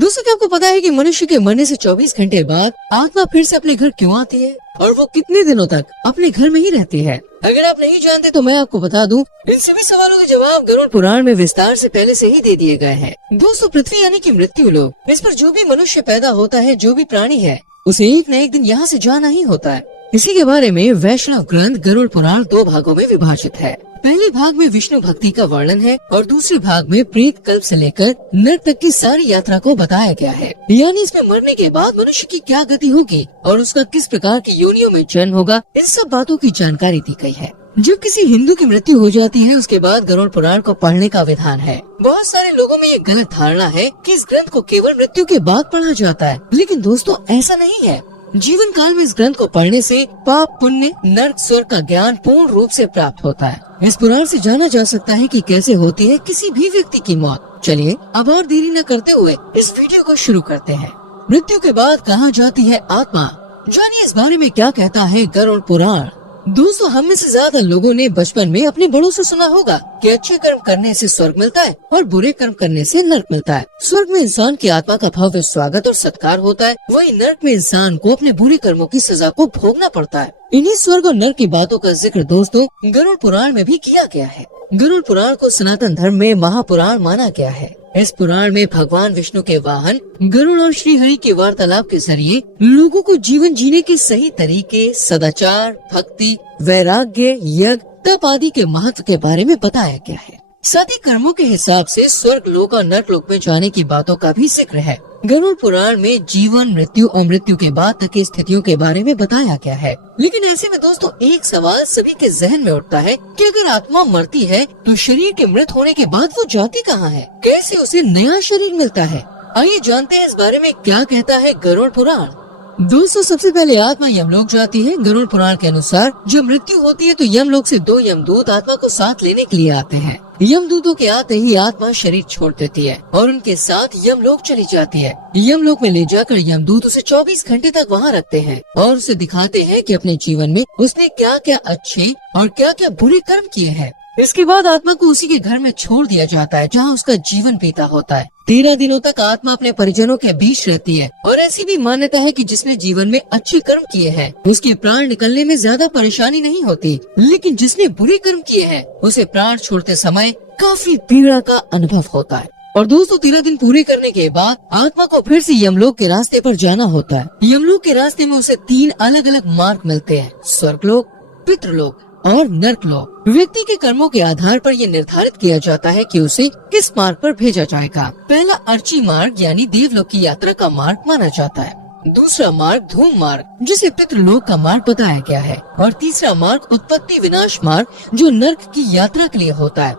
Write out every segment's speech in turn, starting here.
दोस्तों, क्या आपको पता है कि मनुष्य के मरने से 24 घंटे बाद आत्मा फिर से अपने घर क्यों आती है और वो कितने दिनों तक अपने घर में ही रहती है? अगर आप नहीं जानते तो मैं आपको बता दूं, इन सभी सवालों के जवाब गरुड़ पुराण में विस्तार से पहले से ही दे दिए गए हैं। दोस्तों, पृथ्वी यानी कि मृत्यु लोक, इस पर जो भी मनुष्य पैदा होता है, जो भी प्राणी है, उसे एक न एक दिन यहाँ से जाना ही होता है। इसी के बारे में वैष्णव ग्रंथ गरुड़ पुराण 2 भागों में विभाजित है। पहले भाग में विष्णु भक्ति का वर्णन है और दूसरे भाग में प्रेत कल्प से लेकर नरक तक की सारी यात्रा को बताया गया है। यानी इसमें मरने के बाद मनुष्य की क्या गति होगी और उसका किस प्रकार की योनियों में जन्म होगा, इन सब बातों की जानकारी दी गई है। जब किसी हिंदू की मृत्यु हो जाती है, उसके बाद गरुड़ पुराण को पढ़ने का विधान है। बहुत सारे लोगों में ये गलत धारणा है कि इस ग्रंथ को केवल मृत्यु के बाद पढ़ा जाता है, लेकिन दोस्तों ऐसा नहीं है। जीवन काल में इस ग्रंथ को पढ़ने से पाप, पुण्य, नर्क, स्वर्ग का ज्ञान पूर्ण रूप से प्राप्त होता है। इस पुराण से जाना जा सकता है कि कैसे होती है किसी भी व्यक्ति की मौत। चलिए अब और देरी न करते हुए इस वीडियो को शुरू करते हैं। मृत्यु के बाद कहाँ जाती है आत्मा, जानिए इस बारे में क्या कहता है गरुड़ पुराण। दोस्तों, हम में से ज्यादा लोगों ने बचपन में अपने बड़ों से सुना होगा कि अच्छे कर्म करने से स्वर्ग मिलता है और बुरे कर्म करने से नरक मिलता है। स्वर्ग में इंसान की आत्मा का भव्य स्वागत और सत्कार होता है, वहीं नरक में इंसान को अपने बुरे कर्मों की सजा को भोगना पड़ता है। इन्हीं स्वर्ग और नरक की बातों का जिक्र दोस्तों गरुड़ पुराण में भी किया गया है। गरुड़ पुराण को सनातन धर्म में महापुराण माना गया है। इस पुराण में भगवान विष्णु के वाहन गरुड़ और श्री हरि के वार्तालाप के जरिए लोगों को जीवन जीने के सही तरीके, सदाचार, भक्ति, वैराग्य, यज्ञ, तप आदि के महत्व के बारे में बताया गया है। साथ ही कर्मों के हिसाब से स्वर्ग लोक और नरक लोक में जाने की बातों का भी जिक्र है। गरुड़ पुराण में जीवन, मृत्यु और मृत्यु के बाद तक की स्थितियों के बारे में बताया गया है। लेकिन ऐसे में दोस्तों एक सवाल सभी के जहन में उठता है कि अगर आत्मा मरती है तो शरीर के मृत होने के बाद वो जाती कहाँ है? कैसे उसे नया शरीर मिलता है? आइए जानते हैं इस बारे में क्या कहता है गरुड़ पुराण। दोस्तों, सबसे पहले आत्मा यमलोक जाती है। गरुड़ पुराण के अनुसार जब मृत्यु होती है तो यमलोक से 2 यमदूत आत्मा को साथ लेने के लिए आते हैं। यमदूतों के आते ही आत्मा शरीर छोड़ देती है और उनके साथ यमलोक चली जाती है। यमलोक में ले जाकर यमदूत उसे 24 घंटे तक वहाँ रखते हैं और उसे दिखाते हैं कि अपने जीवन में उसने क्या क्या अच्छे और क्या क्या बुरे कर्म किए हैं। इसके बाद आत्मा को उसी के घर में छोड़ दिया जाता है जहाँ उसका जीवन बीता होता है। 13 दिनों तक आत्मा अपने परिजनों के बीच रहती है और ऐसी भी मान्यता है कि जिसने जीवन में अच्छे कर्म किए हैं उसके प्राण निकलने में ज्यादा परेशानी नहीं होती, लेकिन जिसने बुरे कर्म किए हैं उसे प्राण छोड़ते समय काफी पीड़ा का अनुभव होता है। और दोस्तों 13 दिन पूरे करने के बाद आत्मा को फिर से यमलोक के रास्ते पर जाना होता है। यमलोक के रास्ते में उसे 3 अलग अलग मार्ग मिलते हैं, स्वर्गलोक, पितृलोक और नरकलोक। व्यक्ति के कर्मों के आधार पर यह निर्धारित किया जाता है कि उसे किस मार्ग पर भेजा जाएगा। पहला अर्ची मार्ग यानी देवलोक की यात्रा का मार्ग माना जाता है। दूसरा मार्ग धूम मार्ग जिसे पितृलोक का मार्ग बताया गया है और तीसरा मार्ग उत्पत्ति विनाश मार्ग जो नरक की यात्रा के लिए होता है।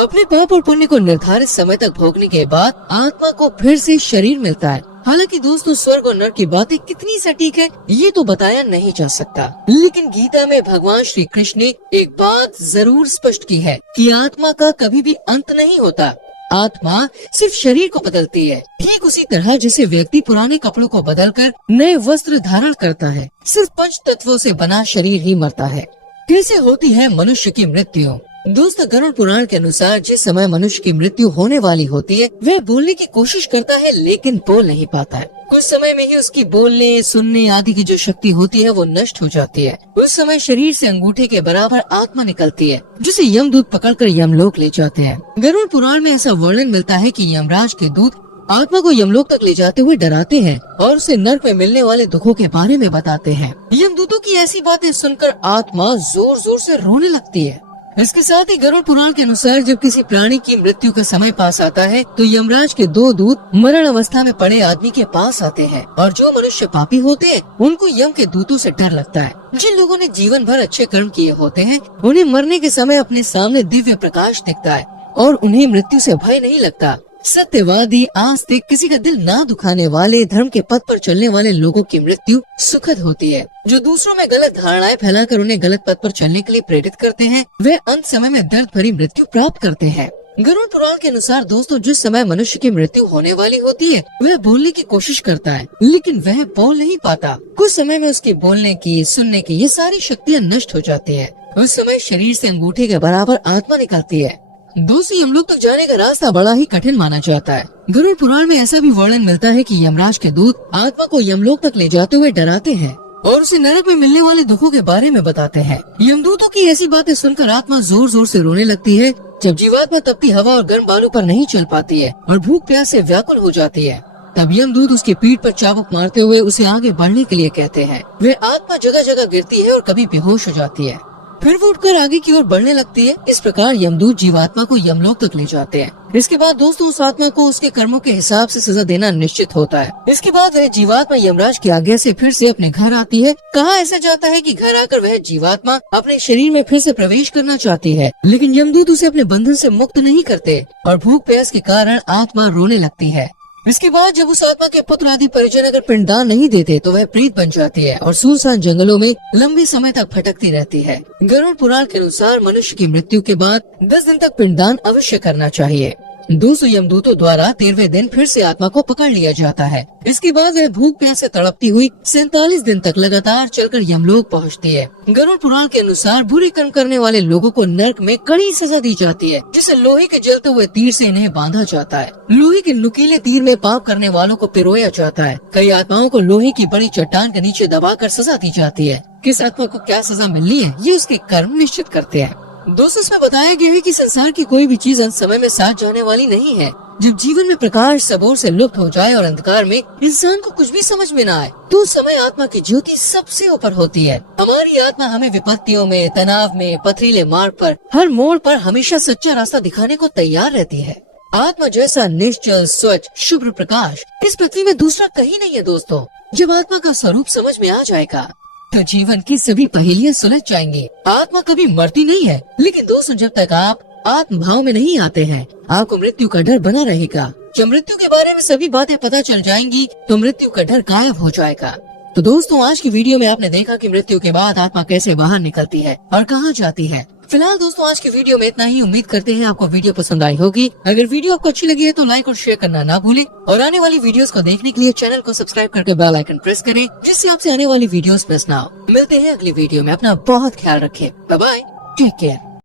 अपने पाप और पुण्य को निर्धारित समय तक भोगने के बाद आत्मा को फिर से शरीर मिलता है। हालांकि दोस्तों स्वर्ग और नरक की बातें कितनी सटीक है ये तो बताया नहीं जा सकता, लेकिन गीता में भगवान श्री कृष्ण ने एक बात जरूर स्पष्ट की है कि आत्मा का कभी भी अंत नहीं होता। आत्मा सिर्फ शरीर को बदलती है, ठीक उसी तरह जैसे व्यक्ति पुराने कपड़ों को बदलकर नए वस्त्र धारण करता है। सिर्फ 5 तत्वों से बना शरीर ही मरता है। कैसे होती है मनुष्य की मृत्यु? दोस्तों गरुड़ पुराण के अनुसार जिस समय मनुष्य की मृत्यु होने वाली होती है वह बोलने की कोशिश करता है लेकिन बोल नहीं पाता है। कुछ समय में ही उसकी बोलने, सुनने आदि की जो शक्ति होती है वो नष्ट हो जाती है। उस समय शरीर से अंगूठे के बराबर आत्मा निकलती है जिसे यमदूत पकड़कर यमलोक ले जाते हैं। गरुड़ पुराण में ऐसा वर्णन मिलता है कि यमराज के दूत आत्मा को यमलोक तक ले जाते हुए डराते हैं और उसे नरक में मिलने वाले दुखों के बारे में बताते हैं। यमदूतों की ऐसी बातें सुनकर आत्मा जोर जोर से रोने लगती है। इसके साथ ही गरुड़ पुराण के अनुसार जब किसी प्राणी की मृत्यु का समय पास आता है तो यमराज के 2 दूत मरण अवस्था में पड़े आदमी के पास आते हैं और जो मनुष्य पापी होते हैं उनको यम के दूतों से डर लगता है। जिन लोगों ने जीवन भर अच्छे कर्म किए होते हैं उन्हें मरने के समय अपने सामने दिव्य प्रकाश दिखता है और उन्हें मृत्यु से भय नहीं लगता। सत्यवादी, आस्तिक, किसी का दिल ना दुखाने वाले, धर्म के पथ पर चलने वाले लोगों की मृत्यु सुखद होती है। जो दूसरों में गलत धारणाएं फैलाकर उन्हें गलत पथ पर चलने के लिए प्रेरित करते हैं वे अंत समय में दर्द भरी मृत्यु प्राप्त करते हैं। गरुड़ पुराण के अनुसार दोस्तों जिस समय मनुष्य की मृत्यु होने वाली होती है वह बोलने की कोशिश करता है लेकिन वह बोल नहीं पाता। कुछ समय में उसकी बोलने की, सुनने की ये सारी शक्तियाँ नष्ट हो जाती है। उस समय शरीर से अंगूठे के बराबर आत्मा निकलती है। दोस्तों यमलोक तक जाने का रास्ता बड़ा ही कठिन माना जाता है। गरुड़ पुराण में ऐसा भी वर्णन मिलता है कि यमराज के दूत आत्मा को यमलोक तक ले जाते हुए डराते हैं और उसे नरक में मिलने वाले दुखों के बारे में बताते हैं। यमदूतों की ऐसी बातें सुनकर आत्मा जोर जोर से रोने लगती है। जब जीवात्मा तपती हवा और गर्म बालू पर नहीं चल पाती है और भूख प्यास से व्याकुल हो जाती है, तब यमदूत उसकी पीठ पर चाबुक मारते हुए उसे आगे बढ़ने के लिए कहते हैं। वे आत्मा जगह जगह गिरती है और कभी बेहोश हो जाती है, फिर वो उठकर आगे की ओर बढ़ने लगती है। इस प्रकार यमदूत जीवात्मा को यमलोक तक ले जाते हैं। इसके बाद दोस्तों उस आत्मा को उसके कर्मों के हिसाब से सजा देना निश्चित होता है। इसके बाद वह जीवात्मा यमराज की आज्ञा से फिर से अपने घर आती है। कहा ऐसा जाता है कि घर आकर वह जीवात्मा अपने शरीर में फिर से प्रवेश करना चाहती है, लेकिन यमदूत उसे अपने बंधन से मुक्त नहीं करते और भूख प्यास के कारण आत्मा रोने लगती है। इसके बाद जब उस आत्मा के पुत्र आदि परिजन अगर पिंडदान नहीं देते तो वह प्रेत बन जाती है और सुनसान जंगलों में लंबे समय तक भटकती रहती है। गरुड़ पुराण के अनुसार मनुष्य की मृत्यु के बाद 10 दिन तक पिंडदान अवश्य करना चाहिए। 200 यमदूतों द्वारा 13वें दिन फिर से आत्मा को पकड़ लिया जाता है। इसके बाद वह भूख प्यास से तड़पती हुई 47 दिन तक लगातार चलकर यमलोक पहुंचती है। गरुड़ पुराण के अनुसार बुरे कर्म करने वाले लोगों को नरक में कड़ी सजा दी जाती है, जिसे लोहे के जलते हुए तीर से इन्हें बांधा जाता है। लोहे के नुकीले तीर में पाप करने वालों को पिरोया जाता है। कई आत्माओं को लोहे की बड़ी चट्टान के नीचे दबाकर सजा दी जाती है। किस आत्मा को क्या सजा मिलनी है ये उसके कर्म निश्चित करते हैं। दोस्तों इसमें बताया गया है कि संसार की कोई भी चीज अंत समय में साथ जाने वाली नहीं है। जब जीवन में प्रकाश सबोर से लुप्त हो जाए और अंधकार में इंसान को कुछ भी समझ में न आए, तो उस समय आत्मा की ज्योति सबसे ऊपर होती है। हमारी आत्मा हमें विपत्तियों में, तनाव में, पथरीले मार्ग पर, हर मोड़ पर हमेशा सच्चा रास्ता दिखाने को तैयार रहती है। आत्मा जैसा निश्चल, स्वच्छ, शुभ्र प्रकाश इस पृथ्वी में दूसरा कहीं नहीं है। दोस्तों जब आत्मा का स्वरूप समझ में आ जाएगा तो जीवन की सभी पहेलियां सुलझ जाएंगी। आत्मा कभी मरती नहीं है, लेकिन दोस्तों जब तक आप आत्म भाव में नहीं आते हैं, आपको मृत्यु का डर बना रहेगा। जब मृत्यु के बारे में सभी बातें पता चल जाएंगी तो मृत्यु का डर गायब हो जाएगा। तो दोस्तों आज की वीडियो में आपने देखा कि मृत्यु के बाद आत्मा कैसे बाहर निकलती है और कहाँ जाती है। फिलहाल दोस्तों आज की वीडियो में इतना ही। उम्मीद करते हैं आपको वीडियो पसंद आई होगी। अगर वीडियो आपको अच्छी लगी है तो लाइक और शेयर करना ना भूलें और आने वाली वीडियोस को देखने के लिए चैनल को सब्सक्राइब करके बेल आइकन प्रेस करें, जिससे आपसे आने वाली वीडियोस मिस ना हो। मिलते हैं अगली वीडियो में। अपना बहुत ख्याल रखें। Bye bye, take care.